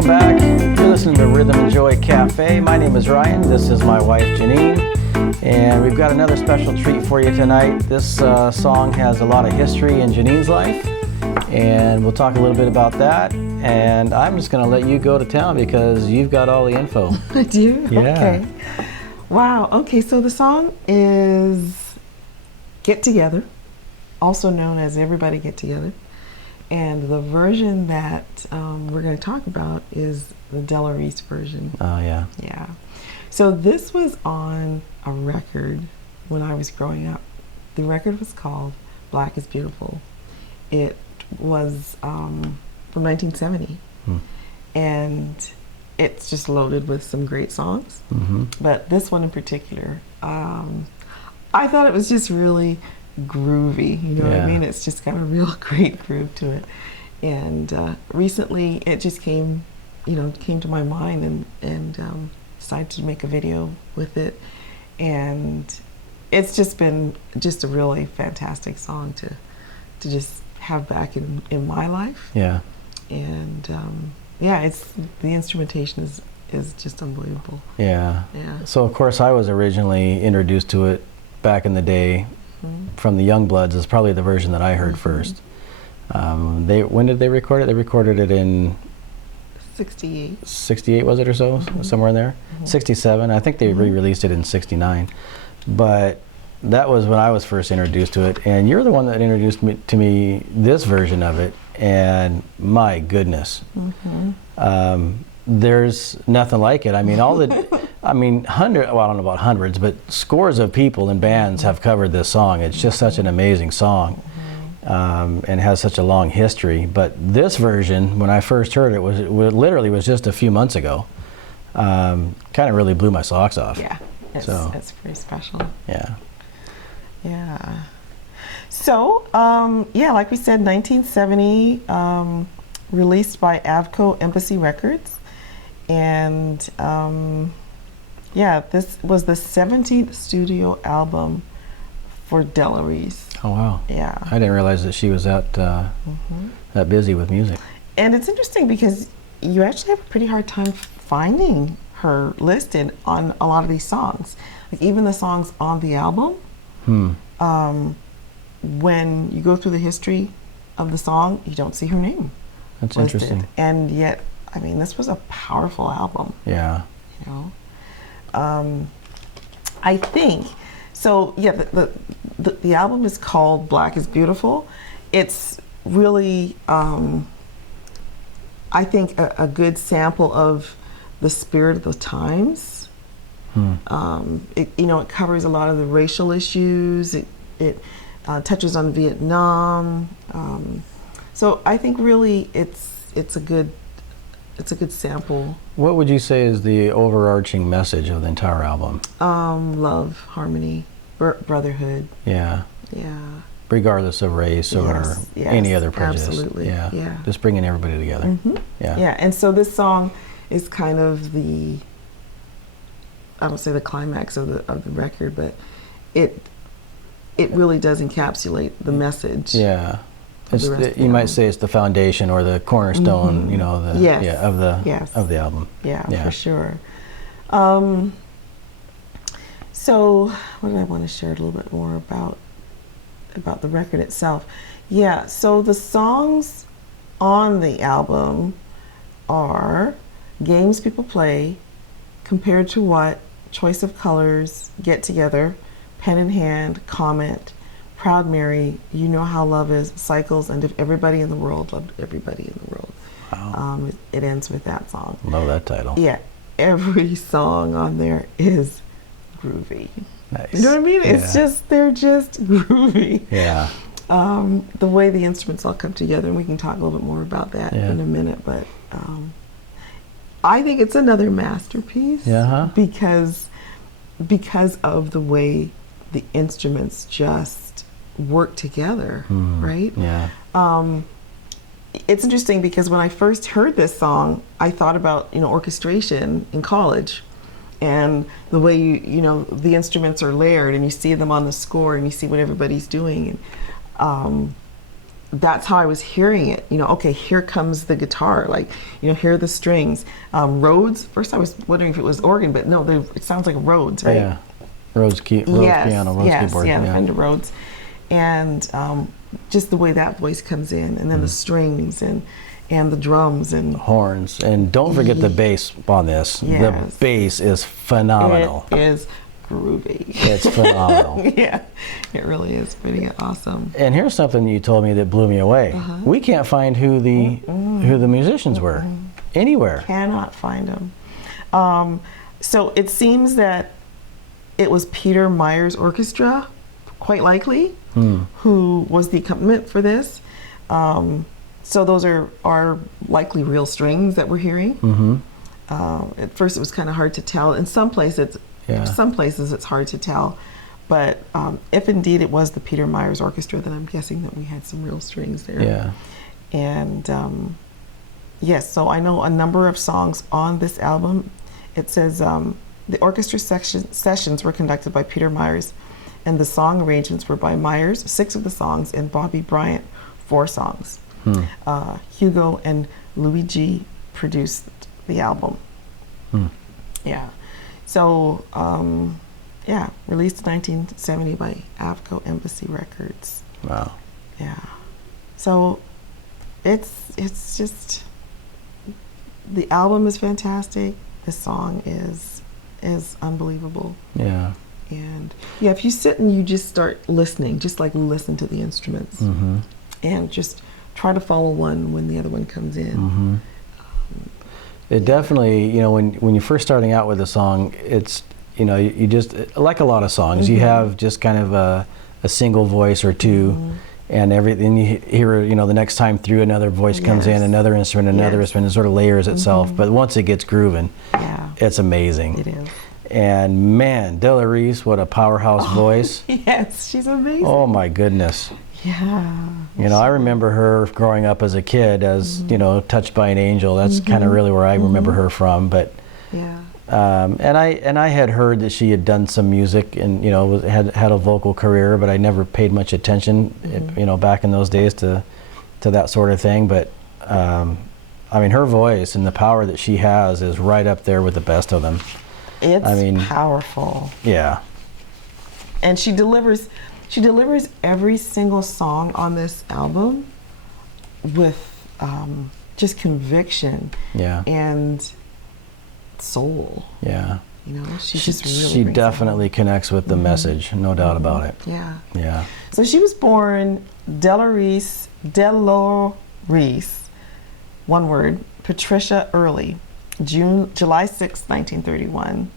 welcome back. You're listening to Rhythm and Joy Cafe. My name is Ryan. This is my wife, Janene. And we've got another special treat for you tonight. This song has a lot of history in Janene's life. And we'll talk a little bit about that. And I'm just going to let you go to town because you've got all the info. I do? Yeah. Okay. Wow. Okay, so the song is Get Together, also known as Everybody Get Together. And the version that we're going to talk about is the Della Reese version. Oh, yeah. Yeah. So this was on a record when I was growing up. The record was called Black is Beautiful. It was from 1970. And it's just loaded with some great songs. But this one in particular, I thought it was just really groovy, you know what I mean? It's just got a real great groove to it. And recently it just came to my mind and decided to make a video with it. And it's just been just a really fantastic song to just have back in my life. Yeah. And yeah, it's the instrumentation is just unbelievable. Yeah. Yeah. So of course I was originally introduced to it back in the day from the Youngbloods. Is probably the version that I heard first. When did they record it? They recorded it in 68. 68, was it, or so? Somewhere in there? 67. I think they re-released it in 69. But that was when I was first introduced to it. And you're the one that introduced me to this version of it. And my goodness. There's nothing like it. I mean, well, I don't know about hundreds, but scores of people and bands have covered this song. It's just such an amazing song. And has such a long history. But this version, when I first heard it, it literally was just a few months ago. Kind of really blew my socks off. Yeah, it's pretty special. Yeah. Yeah. So, yeah, like we said, 1970, released by Avco Embassy Records. And yeah, this was the 17th studio album for Della Reese. Oh, wow. Yeah. I didn't realize that she was that busy with music. And it's interesting because you actually have a pretty hard time finding her listed on a lot of these songs. Like even the songs on the album, when you go through the history of the song, you don't see her name. That's listed. interesting. And yet, I mean, this was a powerful album. Yeah. You know, I think. So yeah, the album is called Black is Beautiful. It's really, I think, a good sample of the spirit of the times. It covers a lot of the racial issues. It touches on Vietnam. So I think really it's a good sample. What would you say is the overarching message of the entire album? Love, harmony, brotherhood. Yeah. Yeah. Regardless of race or any other prejudice. Absolutely. Yeah. Just bringing everybody together. Yeah. Yeah. And so this song is kind of I don't say the climax of the record, but it really does encapsulate the message. Yeah. You might say it's the foundation or the cornerstone, of the album. Yeah, for sure. So what did I want to share a little bit more about the record itself? Yeah, so the songs on the album are Games People Play, Compared to What, Choice of Colors, Get Together, Pen in Hand, Comment, Proud Mary, You Know How Love Is, Cycles, and If Everybody in the World Loved Everybody in the World. Wow. It ends with that song. Love that title. Yeah, every song on there is groovy. Nice. You know what I mean? It's they're just groovy. Yeah. The way the instruments all come together, and we can talk a little bit more about that in a minute, but I think it's another masterpiece because of the way the instruments just work together, right? Yeah. It's interesting because when I first heard this song, I thought about orchestration in college, and the way the instruments are layered, and you see them on the score, and you see what everybody's doing, and that's how I was hearing it. You know, okay, here comes the guitar. Like, you know, here are the strings. Rhodes. First, I was wondering if it was organ, but no, it sounds like Rhodes, right? Yeah, Rhodes piano, Rhodes keyboard. Yeah, the Fender Rhodes, and just the way that voice comes in, and then the strings and the drums and horns. And don't forget the bass on this. Yes. The bass is phenomenal. It is groovy. It's phenomenal. Yeah, it really is pretty awesome. And here's something you told me that blew me away. We can't find who the musicians were anywhere. Cannot find them. So it seems that it was Peter Meyer's orchestra, quite likely, who was the accompaniment for this. So those are likely real strings that we're hearing. At first, it was kind of hard to tell. In some places, it's hard to tell. But if indeed it was the Peter Meyer's orchestra, then I'm guessing that we had some real strings there. Yeah. And yes, so I know a number of songs on this album. It says the orchestra sessions were conducted by Peter Myers, and the song arrangements were by Myers, 6 of the songs, and Bobby Bryant, 4 songs. Hugo and Luigi produced the album. Yeah. So, released in 1970 by Avco Embassy Records. Wow. Yeah. So, it's just, the album is fantastic. The song is unbelievable. Yeah. And yeah, if you sit and you just start listening, just like listen to the instruments, and just try to follow one when the other one comes in. It definitely, you know, when you're first starting out with a song, it's, you know, you just, like a lot of songs, you have just kind of a single voice or two, and everything you hear, you know, the next time through another voice comes in, another instrument, and it sort of layers itself. But once it gets grooving, it's amazing. It is. And man, Della Reese, what a powerhouse voice. Yes, she's amazing. Oh my goodness. Yeah. You know, I remember her growing up as a kid as, you know, Touched by an Angel. That's kind of really where I remember her from. But and I had heard that she had done some music and, you know, had a vocal career, but I never paid much attention, you know, back in those days to that sort of thing. But I mean, her voice and the power that she has is right up there with the best of them. It's powerful. Yeah. And she delivers every single song on this album with just conviction and soul. Yeah. You know, she definitely connects with the message, no doubt about it. Yeah. Yeah. So she was born Della Reese, one word, Patricia Early, July 6, 1931.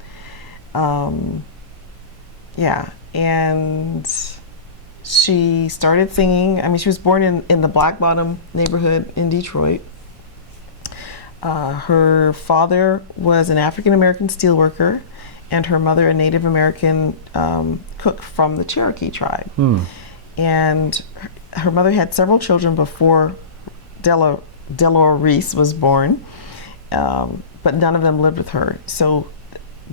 And she started singing. I mean, she was born in the Black Bottom neighborhood in Detroit. Her father was an African-American steelworker, and her mother a Native American cook from the Cherokee tribe. And her mother had several children before Della Reese was born, but none of them lived with her. So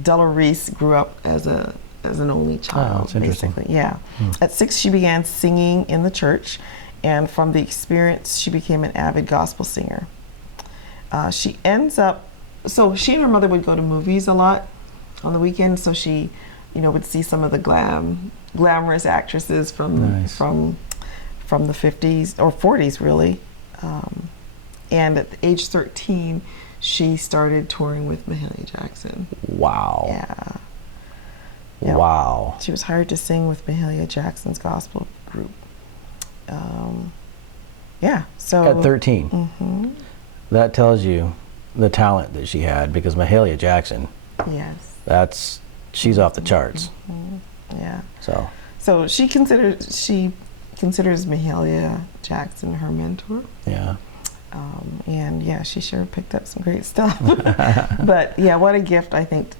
Della Reese grew up as an only child. Oh, that's interesting. Basically. Yeah. At 6, she began singing in the church, and from the experience, she became an avid gospel singer. She and her mother would go to movies a lot on the weekends, so she, you know, would see some of the glamorous actresses from the 50s or 40s, really. And at age 13, she started touring with Mahalia Jackson. Wow. Yeah. Yep. Wow. She was hired to sing with Mahalia Jackson's gospel group. So at 13. That tells you the talent that she had, because Mahalia Jackson. Yes. She's off the charts. Yeah. So she considers Mahalia Jackson her mentor. Yeah. And yeah, she sure picked up some great stuff. But yeah, what a gift, I think,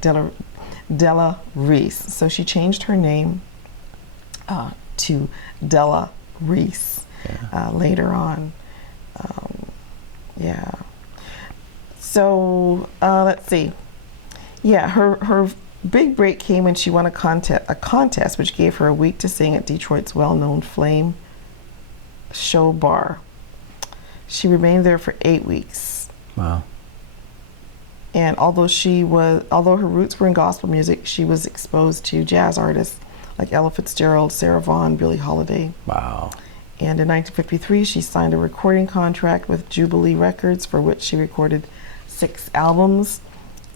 Della Reese. So she changed her name to Della Reese later on. So let's see. Yeah, her big break came when she won a contest which gave her a week to sing at Detroit's well-known Flame Show Bar. She remained there for 8 weeks. Wow. And although her roots were in gospel music, she was exposed to jazz artists like Ella Fitzgerald, Sarah Vaughan, Billie Holiday. Wow. And in 1953, she signed a recording contract with Jubilee Records, for which she recorded 6 albums.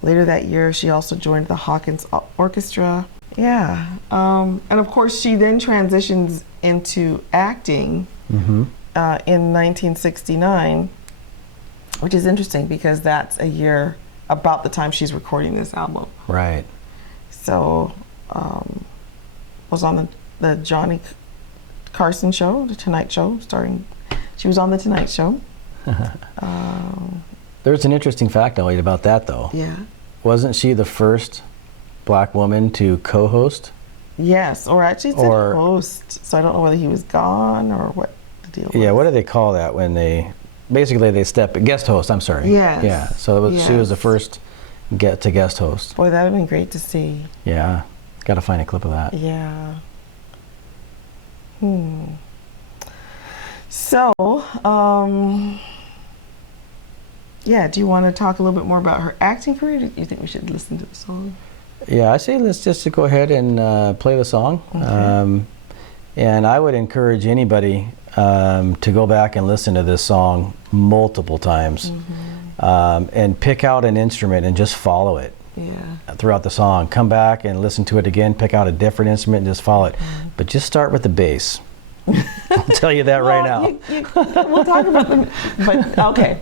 Later that year, she also joined the Hawkins Orchestra. Yeah. And of course, she then transitions into acting in 1969, which is interesting because that's a year about the time she's recording this album. Right. So, was on the Johnny Carson show, The Tonight Show, she was on The Tonight Show. There's an interesting fact I'll read about that, though. Yeah. Wasn't she the first black woman to co-host? Yes, or actually it's a host. So I don't know whether he was gone or what the deal was. Yeah, what do they call that when they, basically they guest host, I'm sorry. Yes. Yeah, so she was the first guest host. Boy, that would have been great to see. Yeah, got to find a clip of that. Yeah. So, yeah, do you want to talk a little bit more about her acting career? Do you think we should listen to the song? Yeah, I say let's just go ahead and play the song. Okay. And I would encourage anybody to go back and listen to this song multiple times and pick out an instrument and just follow it throughout the song. Come back and listen to it again, pick out a different instrument and just follow it. But just start with the bass. I'll tell you that right now. We'll talk about them, but okay.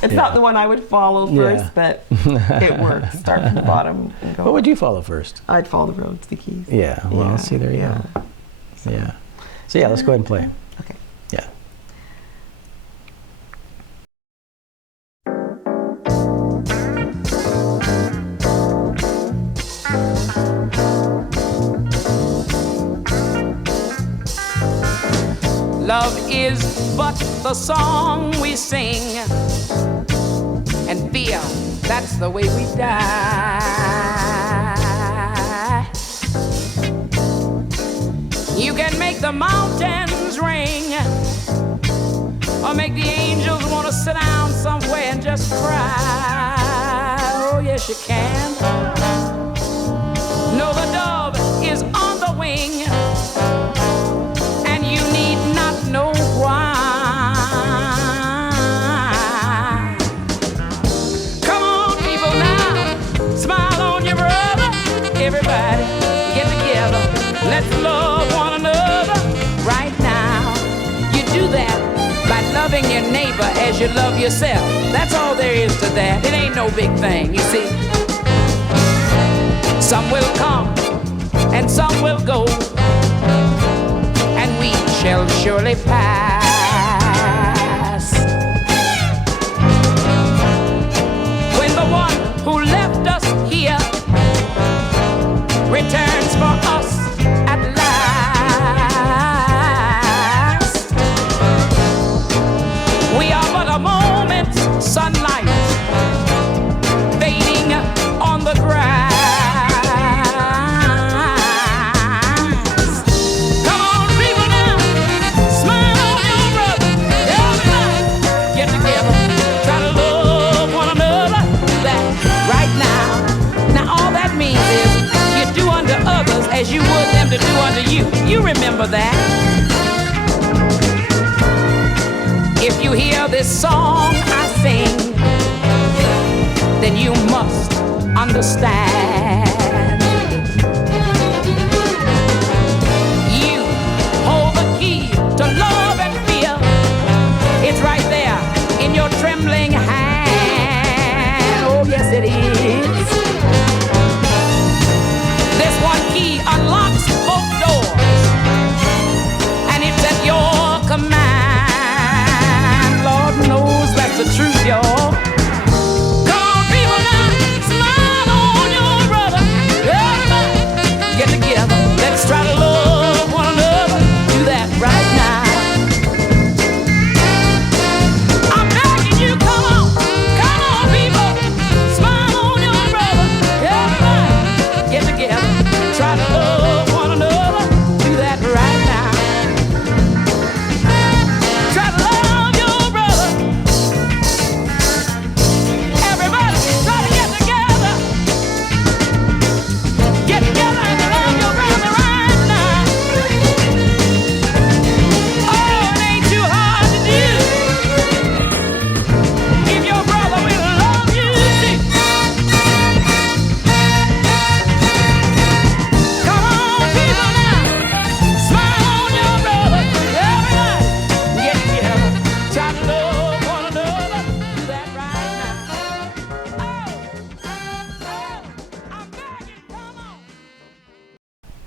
It's not the one I would follow first, but it works. Start from the bottom and go. What would you follow first? I'd follow the road to the keys. Yeah, well, see, there you go. Yeah. So yeah, let's go ahead and play. Okay. Yeah. Love is but the song we sing, and fear, that's the way we die. You can make the mountains ring, or make the angels want to sit down somewhere and just cry. Oh, yes, you can. No, the dove is on the wing, and you need not know why. Come on, people, now, smile on your brother. Everybody, get together. Let's love one another right now. You do that by loving your neighbor as you love yourself. That's all there is to that. It ain't no big thing, you see. Some will come and some will go, and we shall surely pass. When the one who left us here returns for us at last, we are but a moment's sunlight fading on the grass. Come on, people, now, smile on your brother. Everybody, get together, try to love one another. That right now. Now all that means is you do unto others as you would them to do unto you. You remember that. If you hear this song I sing, then you must understand. You hold the key to love and fear. It's right there in your trembling hand. Oh, yes, it is. This one key unlocks both doors, and it's at your command. Lord knows that's the truth, y'all. Come on, people, now, smile on your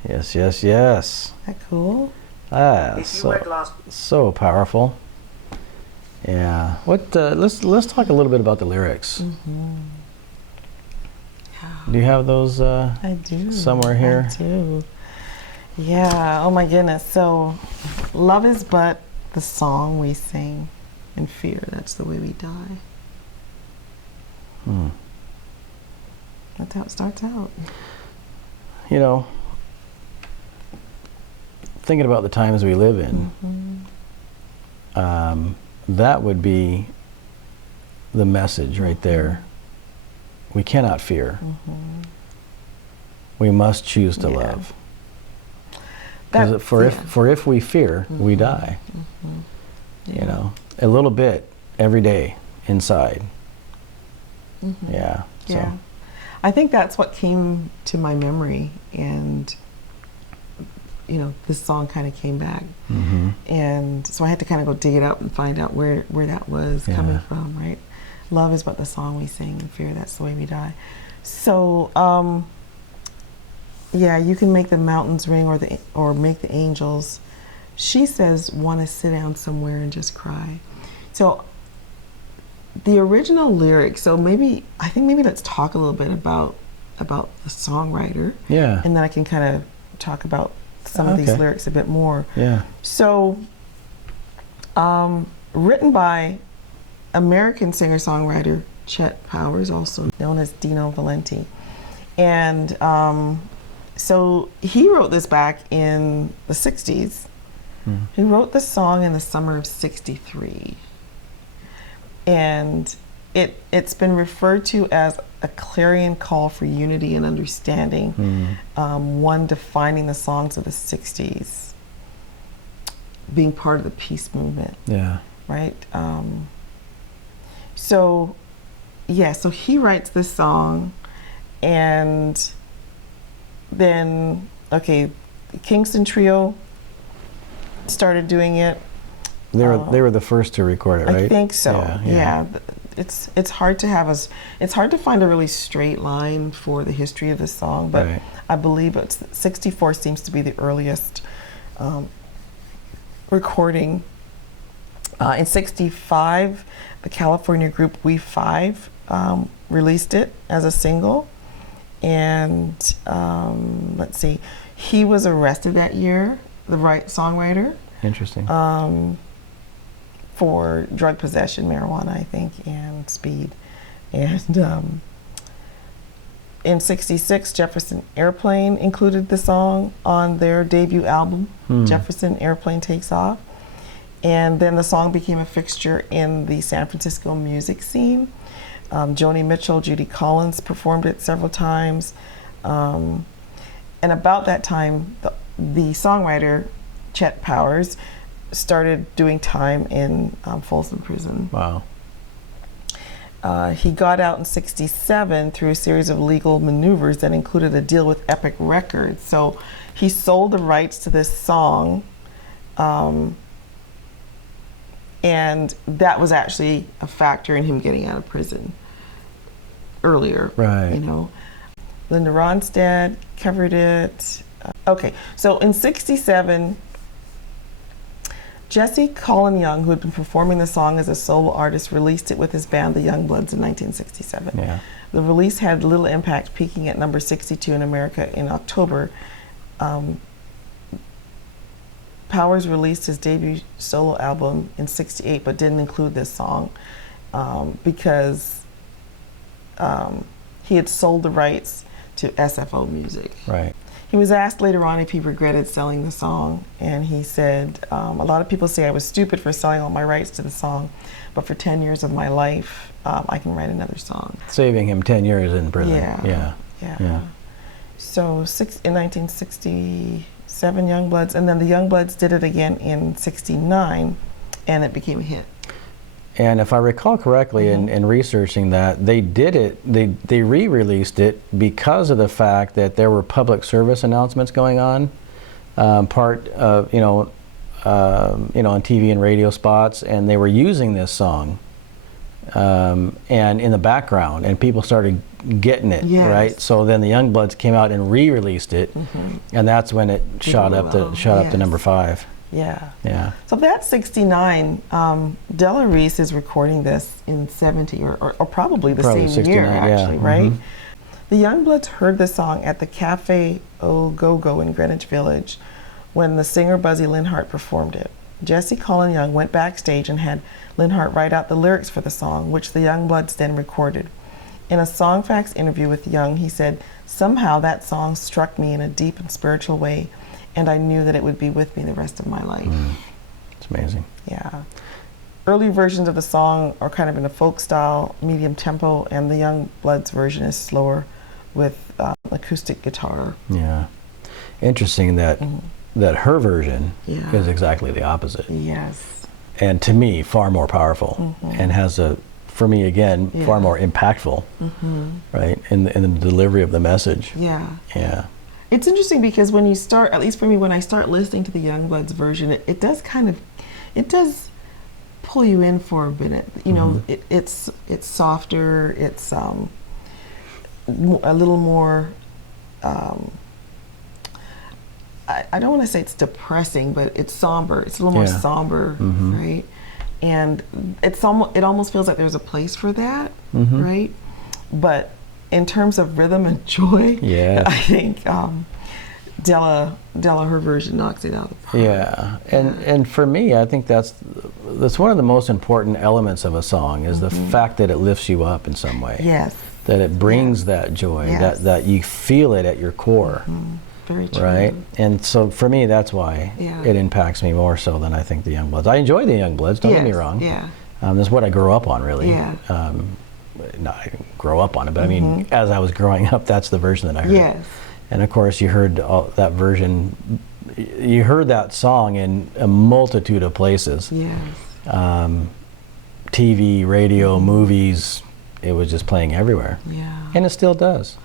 Yes, yes, yes. Isn't that cool? Ah, so powerful. Yeah. What? Let's talk a little bit about the lyrics. Do you have those? I do. Somewhere here. I do. Yeah. Oh my goodness. So, love is but the song we sing, and fear, that's the way we die. That's how it starts out. You know, thinking about the times we live in, that would be the message right there. We cannot fear. We must choose to love. Because if we fear, we die. You know, a little bit every day inside. Yeah. Yeah. I think that's what came to my memory, and you know, this song kind of came back, and so I had to kind of go dig it up and find out where that was coming from. Right, love is but the song we sing, and fear, that's the way we die. So, yeah, you can make the mountains ring, or make the angels. She says, want to sit down somewhere and just cry. So, the original lyrics. So maybe let's talk a little bit about the songwriter. Yeah. And then I can kind of talk about some of these lyrics a bit more. Yeah. So, written by American singer-songwriter Chet Powers, also known as Dino Valenti. And so he wrote this back in the 60s. He wrote the song in the summer of 63. And it's been referred to as a clarion call for unity and understanding, one defining the songs of the 60s, being part of the peace movement. Yeah. Right? So he writes this song, and then, Kingston Trio started doing it. They were the first to record it, right? I think so. Yeah. It's hard to find a really straight line for the history of this song, but I believe 64 seems to be the earliest recording. In 65, the California group We Five released it as a single, and let's see, he was arrested that year, the songwriter. Interesting. For drug possession, marijuana, I think, and speed. And in 66, Jefferson Airplane included the song on their debut album, Jefferson Airplane Takes Off. And then the song became a fixture in the San Francisco music scene. Joni Mitchell, Judy Collins performed it several times. And about that time, the songwriter, Chet Powers, started doing time in Folsom Prison. Wow. He got out in 67 through a series of legal maneuvers that included a deal with Epic Records. So he sold the rights to this song, and that was actually a factor in him getting out of prison earlier. Right. You know, Linda Ronstadt covered it. So in 67, Jesse Colin Young, who had been performing the song as a solo artist, released it with his band, the Youngbloods, in 1967. Yeah. The release had little impact, peaking at number 62 in America in October. Powers released his debut solo album in 68, but didn't include this song because he had sold the rights to SFO Music. Right. He was asked later on if he regretted selling the song, and he said, a lot of people say I was stupid for selling all my rights to the song, but for 10 years of my life, I can write another song. Saving him 10 years in prison. Yeah. So in 1967, Youngbloods, and then the Youngbloods did it again in 69, and it became a hit. And if I recall correctly, in researching that, they did it. They re-released it because of the fact that there were public service announcements going on, part of on TV and radio spots, and they were using this song and in the background, and people started getting it, Yes. right? So then the Youngbloods came out and re-released it, and that's when it shot up to Yes. number 5. Yeah. Yeah. So that's 69. Della Reese is recording this in 70 or probably the Probably same 69, year, yeah. actually, right? The Youngbloods heard the song at the Café Go in Greenwich Village when the singer Buzzy Linhart performed it. Jesse Colin Young went backstage and had Linhart write out the lyrics for the song, which the Youngbloods then recorded. In a Songfacts interview with Young, he said, "Somehow that song struck me in a deep and spiritual way, and I knew that it would be with me the rest of my life." It's amazing. Yeah. Early versions of the song are kind of in a folk style, medium tempo, and the Youngbloods version is slower with acoustic guitar. Yeah. Interesting that that her version Yeah. is exactly the opposite, Yes. and to me far more powerful, and has a, for me again, far Yeah. more impactful, right, in the delivery of the message. Yeah. Yeah. It's interesting because when you start, at least for me, when I start listening to the Youngbloods version, it does pull you in for a minute. You know, it's softer. It's a little more. I don't want to say it's depressing, but it's somber. It's a little more Yeah. somber, right? And it almost feels like there's a place for that, right? But in terms of rhythm and joy, Yes. I think Della, her version knocks it out of the park. Yeah, and for me, I think that's one of the most important elements of a song is the fact that it lifts you up in some way. Yes. That it brings that joy, Yes. that you feel it at your core, Very true. right? And so for me, that's why Yeah. it impacts me more so than I think the Youngbloods. I enjoy the Youngbloods, don't get me Yes, wrong. yeah. That's what I grew up on, really. Yeah. No, I didn't grow up on it, but I mean, as I was growing up, that's the version that I heard. Yes. And of course, you heard that version, you heard that song in a multitude of places. Yes. TV, radio, movies, it was just playing everywhere. Yeah. And it still does.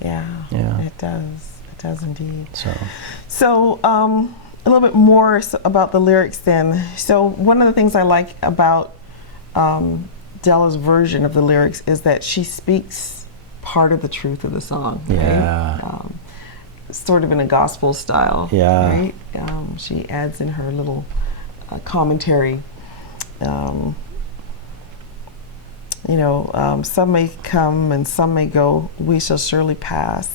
Yeah. Yeah. It does. It does indeed. So, A little bit more about the lyrics then. So one of the things I like about Della's version of the lyrics is that she speaks part of the truth of the song. Yeah. Right? Sort of in a gospel style. Yeah. Right? She adds in her little commentary. Some may come and some may go. We shall surely pass.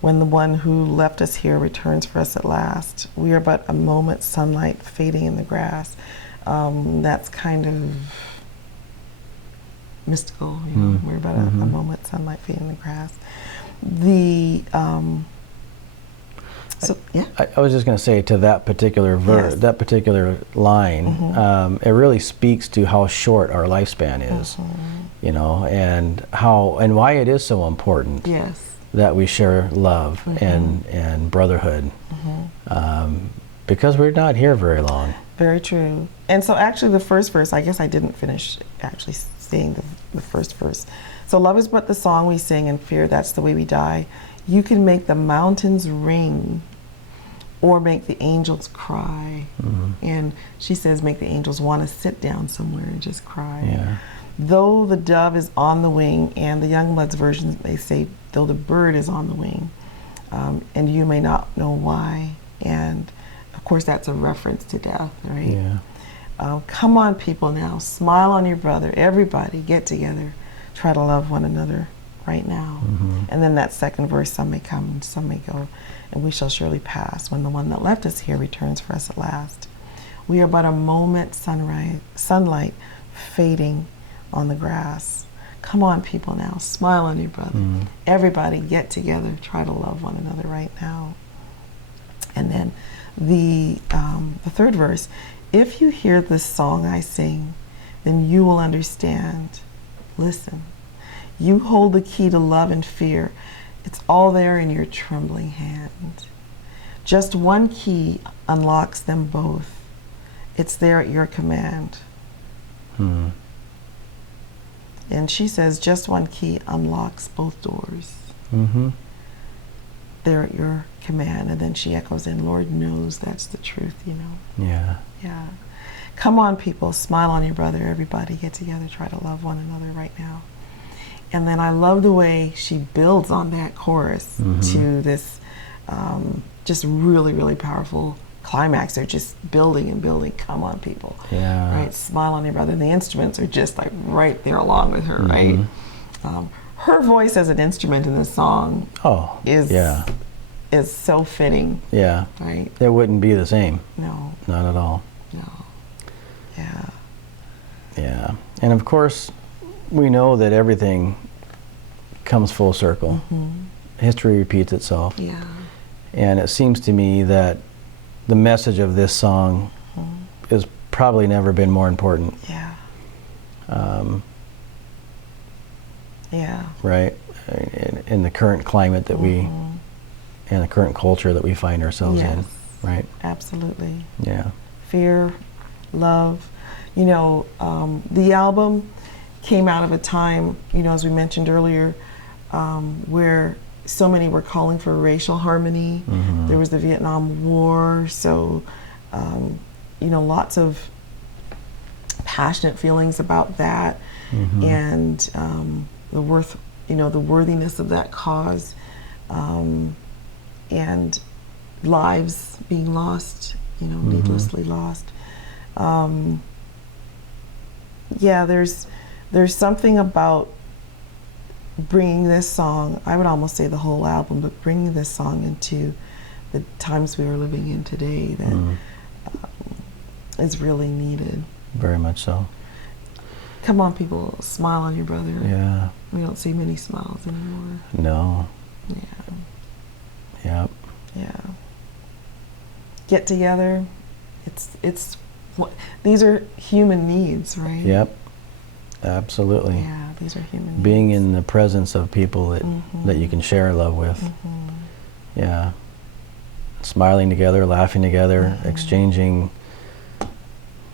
When the one who left us here returns for us at last. We are but a moment's sunlight fading in the grass. That's kind of mystical. We're about a moment's sunlight fading in the grass. I was just going to say to that particular verse, Yes. that particular line, it really speaks to how short our lifespan is, and why it is so important. Yes. That we share love and brotherhood, because we're not here very long. Very true. And so actually the first verse, I guess I didn't finish actually saying the first verse. So love is but the song we sing, and fear that's the way we die. You can make the mountains ring or make the angels cry. And she says make the angels want to sit down somewhere and just cry. Yeah. Though the dove is on the wing, and the Youngbloods version, they say, though the bird is on the wing, and you may not know why. And of course, that's a reference to death, right? Yeah. Come on, people now, smile on your brother. Everybody, get together. Try to love one another right now. And then that second verse, some may come and some may go, and we shall surely pass when the one that left us here returns for us at last. We are but a moment sunlight fading on the grass. Come on, people now, smile on your brother. Everybody get together, try to love one another right now. And then the third verse, if you hear this song I sing, then you will understand. Listen, you hold the key to love and fear. It's all there in your trembling hand. Just one key unlocks them both. It's there at your command. And she says just one key unlocks both doors. They're at your command. And then she echoes in, Lord knows that's the truth, Yeah. Yeah. Come on, people, smile on your brother. Everybody get together, try to love one another right now. And then I love the way she builds on that chorus to this just really, really powerful climax. They're just building and building. Come on, people. Yeah. Right? Smile on your brother. And the instruments are just like right there along with her, right? Her voice as an instrument in this song is so fitting. Yeah. Right? It wouldn't be the same. No. Not at all. No. Yeah. Yeah. And of course, we know that everything comes full circle. History repeats itself. Yeah. And it seems to me that the message of this song has probably never been more important. Yeah. Right? In the current climate that we, and the current culture that we find ourselves in. Right? Absolutely. Yeah. Fear, love. You know, the album came out of a time, you know, as we mentioned earlier, where so many were calling for racial harmony. There was the Vietnam War, so you know, lots of passionate feelings about that, and the worthiness of that cause, and lives being lost, you know, needlessly lost. Yeah, there's something about bringing this song, I would almost say the whole album, but bringing this song into the times we are living in today that is really needed. Very much so. Come on, people, smile on your brother. Yeah. We don't see many smiles anymore. No. Yeah. Yep. Yeah. Get together. These are human needs, right? Yep. Absolutely. Yeah, these are human needs. Being in the presence of people that you can share love with. Yeah. Smiling together, laughing together, exchanging,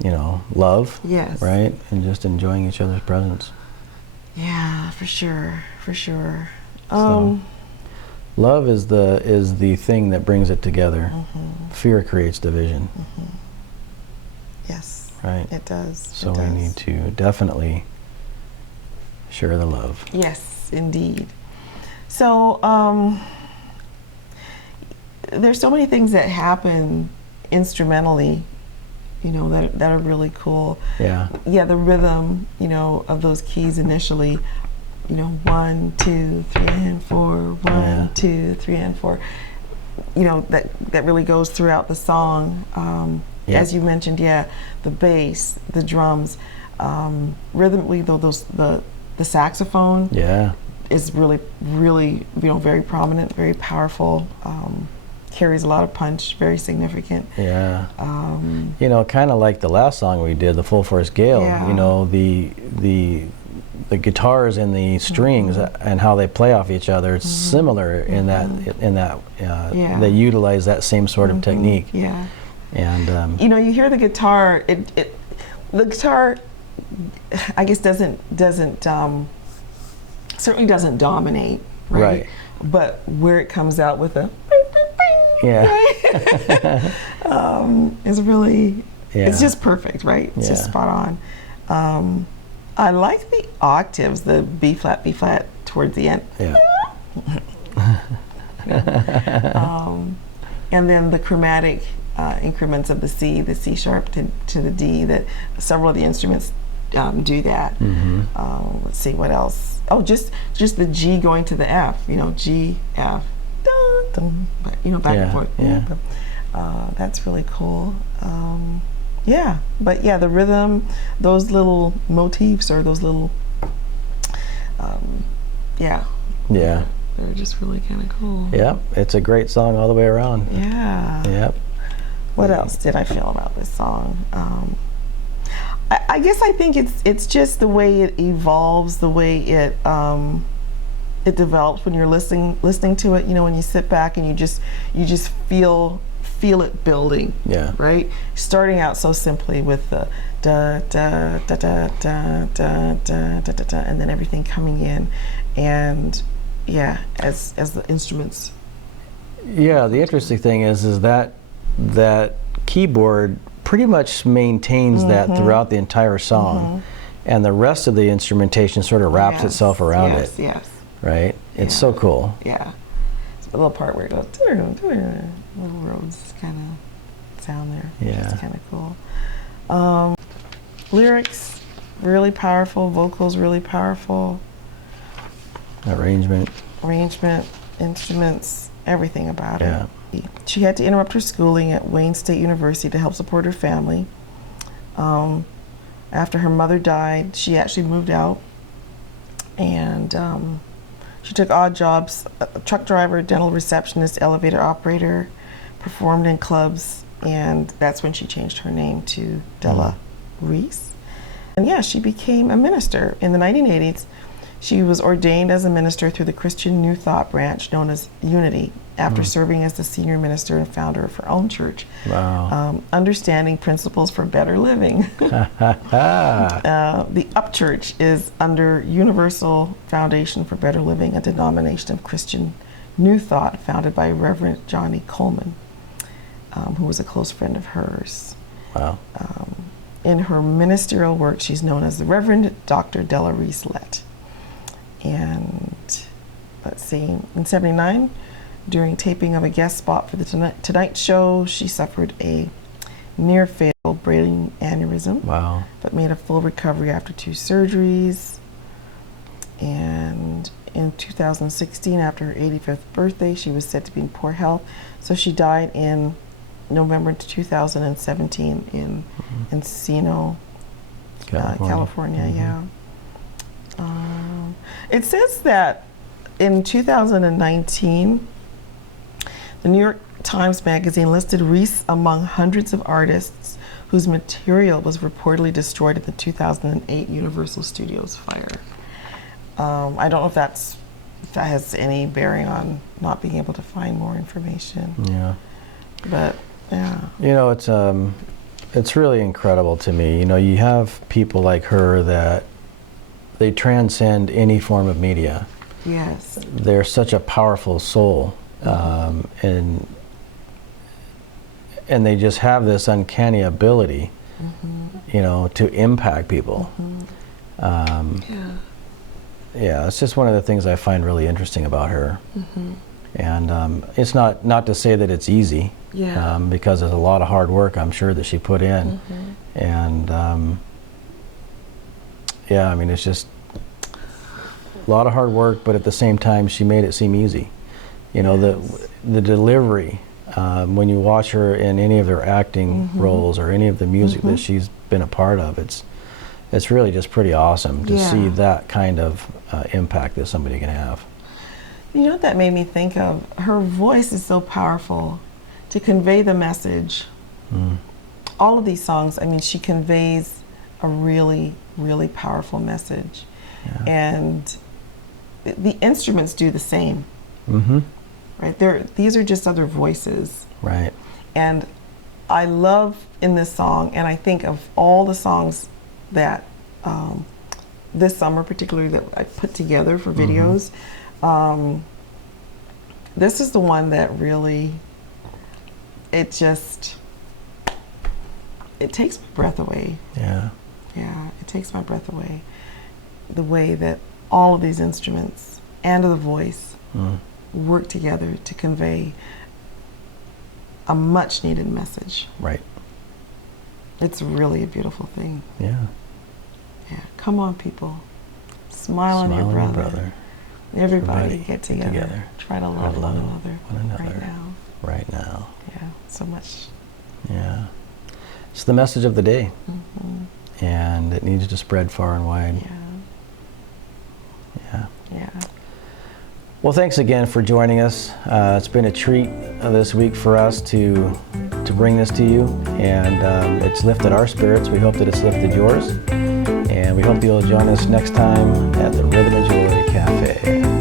you know, love. Yes. Right? And just enjoying each other's presence. Yeah, for sure. For sure. So, love is the thing that brings it together. Fear creates division. Yes. Right? It does. So we need to definitely share the love. Yes, indeed. So there's so many things that happen instrumentally, you know, that are really cool. Yeah. Yeah, the rhythm, you know, of those keys initially, you know, 1, 2, 3, and 4, 1, 2, 3, and 4. You know, that really goes throughout the song. As you mentioned, the bass, the drums, rhythmically though, the saxophone is really, you know, very prominent, very powerful, carries a lot of punch, very significant. Yeah. You know, kind of like the last song we did, the Full Force Gale. You know, the guitars and the strings and how they play off each other. It's similar in that they utilize that same sort of technique. Yeah. And you know, you hear the guitar. The guitar, I guess, certainly doesn't dominate, right? But where it comes out with a is really, it's just perfect, right? It's just spot on. I like the octaves, the B flat towards the end. And then the chromatic increments of the C sharp to the D, that several of the instruments do that. Let's see, what else? Oh, just the G going to the F, you know, G, F, dun, dun, you know, back and forth. That's really cool. But the rhythm, those little motifs or those little, they're just really kind of cool. Yep, it's a great song all the way around. Yeah. Yep. What else did I feel about this song? I guess I think it's just the way it evolves, the way it develops when you're listening to it. You know, when you sit back and you just feel it building. Yeah. Right. Starting out so simply with the da da da da da da da da da, and then everything coming in, and as the instruments. Yeah. The interesting thing is that keyboard pretty much maintains that throughout the entire song, and the rest of the instrumentation sort of wraps itself around it. Yes. Right? It's so cool. Yeah. It's a little part where it goes, little roads kind of sound there. Yeah. It's kind of cool. Lyrics, really powerful. Vocals, really powerful. Arrangement. Instruments, everything about it. She had to interrupt her schooling at Wayne State University to help support her family. After her mother died, she actually moved out, and she took odd jobs: a truck driver, dental receptionist, elevator operator, performed in clubs, and that's when she changed her name to Della Reese. And yeah, she became a minister. In the 1980s, she was ordained as a minister through the Christian New Thought branch known as Unity, after serving as the senior minister and founder of her own church. Wow. Understanding Principles for Better Living. The Up Church is under Universal Foundation for Better Living, a denomination of Christian New Thought founded by Reverend Johnny Coleman, who was a close friend of hers. Wow. In her ministerial work, she's known as the Reverend Dr. Della Reese. And let's see, in '79, during taping of a guest spot for the Tonight Show, she suffered a near-fatal brain aneurysm. Wow. But made a full recovery after 2 surgeries. And in 2016, after her 85th birthday, she was said to be in poor health. So she died in November 2017 in Encino, California. It says that in 2019, the New York Times Magazine listed Reese among hundreds of artists whose material was reportedly destroyed in the 2008 Universal Studios fire. I don't know if that has any bearing on not being able to find more information. Yeah. But yeah. You know, it's really incredible to me. You know, you have people like her that they transcend any form of media. Yes. They're such a powerful soul, and they just have this uncanny ability, you know, to impact people. Yeah, it's just one of the things I find really interesting about her. And it's not to say that it's easy, because there's a lot of hard work, I'm sure, that she put in. And yeah, I mean, it's just a lot of hard work, but at the same time, she made it seem easy. You know, the delivery, when you watch her in any of her acting roles or any of the music that she's been a part of, it's really just pretty awesome to see that kind of impact that somebody can have. You know what that made me think of? Her voice is so powerful to convey the message. All of these songs, I mean, she conveys a really, really powerful message. And the instruments do the same. Right? These are just other voices. Right. And I love in this song, and I think of all the songs that this summer particularly that I put together for videos, this is the one that really, it takes my breath away. Yeah, it takes my breath away. The way that all of these instruments and the voice work together to convey a much needed message. Right. It's really a beautiful thing. Yeah. Come on, people. Smile on your brother. Everybody get together. Try to love one another. Right now. Yeah, so much. Yeah. It's the message of the day. And it needs to spread far and wide. Yeah. Well, thanks again for joining us. It's been a treat this week for us to bring this to you, and it's lifted our spirits. We hope that it's lifted yours, and we hope you'll join us next time at the Rhythm and Joy Café.